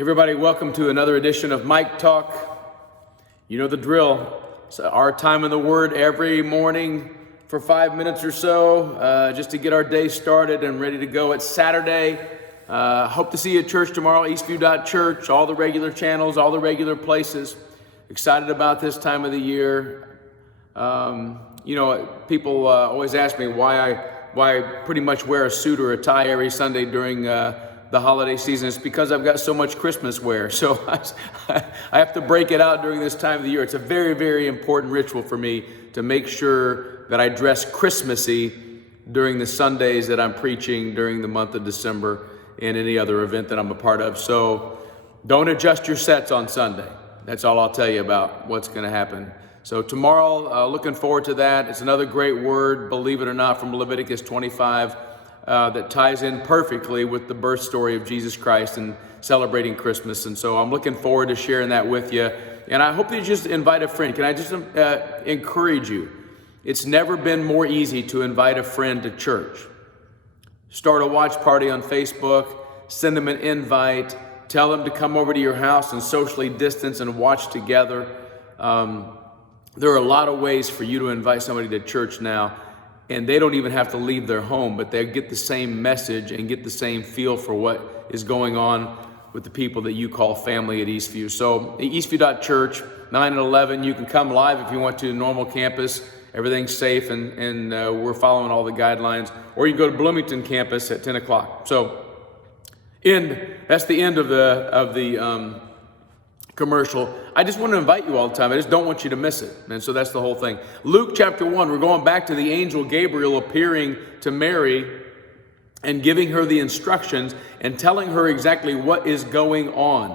Everybody, welcome to another edition of Mike Talk. You know the drill. It's our time in the Word every morning for 5 minutes or so, just to get our day started and ready to go. It's Saturday. Hope to see you at church tomorrow, Eastview.church, all the regular channels, all the regular places. Excited about this time of the year. People always ask me why I pretty much wear a suit or a tie every Sunday during the holiday season. It's because I've got so much Christmas wear. So I have to break it out during this time of the year. It's a very, very important ritual for me to make sure that I dress Christmassy during the Sundays that I'm preaching during the month of December and any other event that I'm a part of. So don't adjust your sets on Sunday. That's all I'll tell you about what's going to happen. So tomorrow, looking forward to that. It's another great word, believe it or not, from Leviticus 25. That ties in perfectly with the birth story of Jesus Christ and celebrating Christmas. And so I'm looking forward to sharing that with you. And I hope that you just invite a friend. Can I just encourage you? It's never been more easy to invite a friend to church. Start a watch party on Facebook, send them an invite, tell them to come over to your house and socially distance and watch together. There are a lot of ways for you to invite somebody to church now. And they don't even have to leave their home, but they get the same message and get the same feel for what is going on with the people that you call family at Eastview. So Eastview.church, 9 and 11, you can come live if you want to the normal campus. Everything's safe and we're following all the guidelines. Or you can go to Bloomington campus at 10 o'clock. So that's the end of the commercial. I just want to invite you all the time. I just don't want you to miss it. And so that's the whole thing. Luke chapter 1, we're going back to the angel Gabriel appearing to Mary and giving her the instructions and telling her exactly what is going on.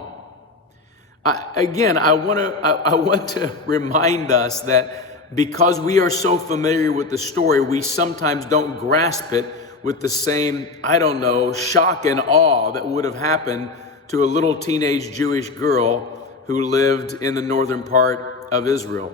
I want to remind us that because we are so familiar with the story, we sometimes don't grasp it with the same, shock and awe that would have happened to a little teenage Jewish girl who lived in the northern part of Israel.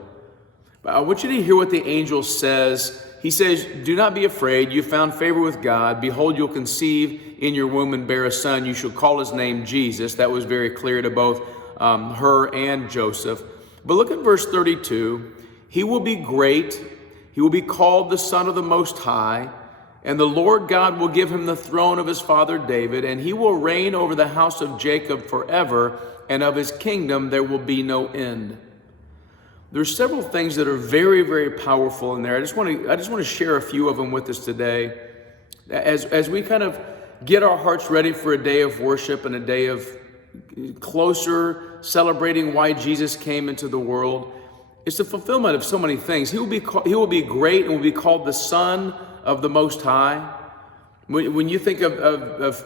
But I want you to hear what the angel says. He says, "Do not be afraid. You found favor with God. Behold, you'll conceive in your womb and bear a son. You shall call his name Jesus." That was very clear to both her and Joseph. But look at verse 32. "He will be great. He will be called the Son of the Most High. And the Lord God will give him the throne of his father David, and he will reign over the house of Jacob forever, and of his kingdom there will be no end." There's several things that are very, very powerful in there. I just want to share a few of them with us today. As we kind of get our hearts ready for a day of worship and a day of closer celebrating why Jesus came into the world, it's the fulfillment of so many things. He will be great and will be called the Son of the Most High. When you think of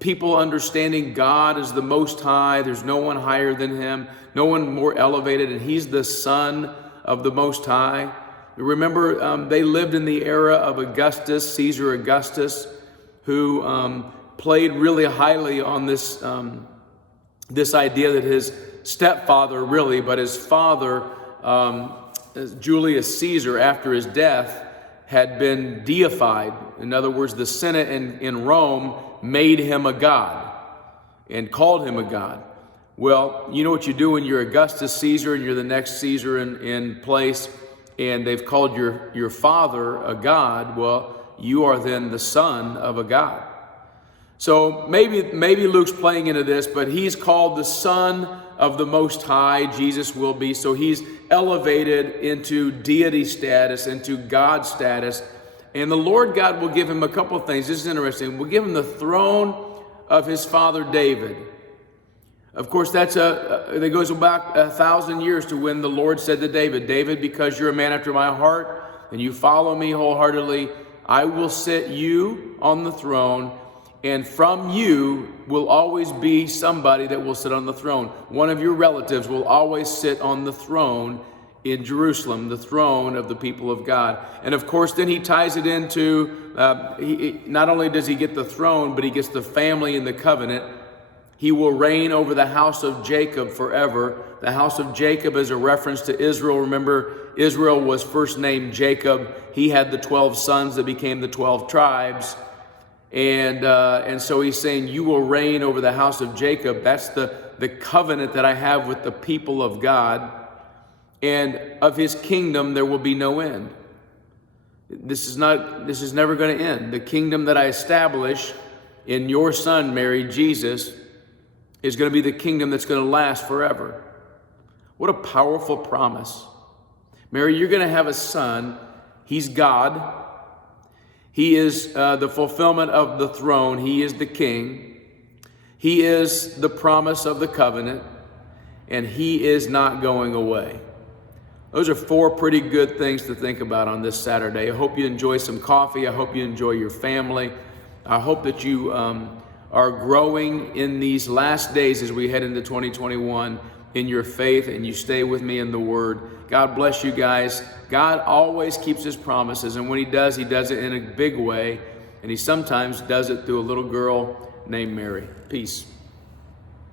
people understanding God as the Most High, there's no one higher than him, no one more elevated, and he's the Son of the Most High. Remember, they lived in the era of Caesar Augustus, who played really highly on this idea that his stepfather, but his father, Julius Caesar, after his death, had been deified. In other words, the Senate in Rome made him a god and called him a god. Well, you know what you do when you're Augustus Caesar and you're the next Caesar in place, and they've called your father a god. Well, you are then the son of a god. So maybe Luke's playing into this, but he's called the Son of the Most High. Jesus will be. So he's elevated into deity status, into God status. And the Lord God will give him a couple of things. This is interesting. Will give him the throne of his father David. Of course, that goes back 1,000 years to when the Lord said to David, "David, because you're a man after my heart and you follow me wholeheartedly, I will set you on the throne. And from you will always be somebody that will sit on the throne. One of your relatives will always sit on the throne in Jerusalem, the throne of the people of God." And of course, then he ties it into, not only does he get the throne, but he gets the family and the covenant. He will reign over the house of Jacob forever. The house of Jacob is a reference to Israel. Remember, Israel was first named Jacob. He had the 12 sons that became the 12 tribes. And so he's saying, you will reign over the house of Jacob. That's the covenant that I have with the people of God. And of his kingdom, there will be no end. This is never going to end. The kingdom that I establish in your son, Mary, Jesus, is going to be the kingdom that's going to last forever. What a powerful promise. Mary, you're going to have a son. He's God. He is the fulfillment of the throne. He is the king. He is the promise of the covenant, and he is not going away. Those are 4 pretty good things to think about on this Saturday. I hope you enjoy some coffee. I hope you enjoy your family. I hope that you are growing in these last days as we head into 2021 in your faith, and you stay with me in the Word. God bless you guys. God always keeps his promises, and when he does it in a big way, and he sometimes does it through a little girl named Mary. Peace.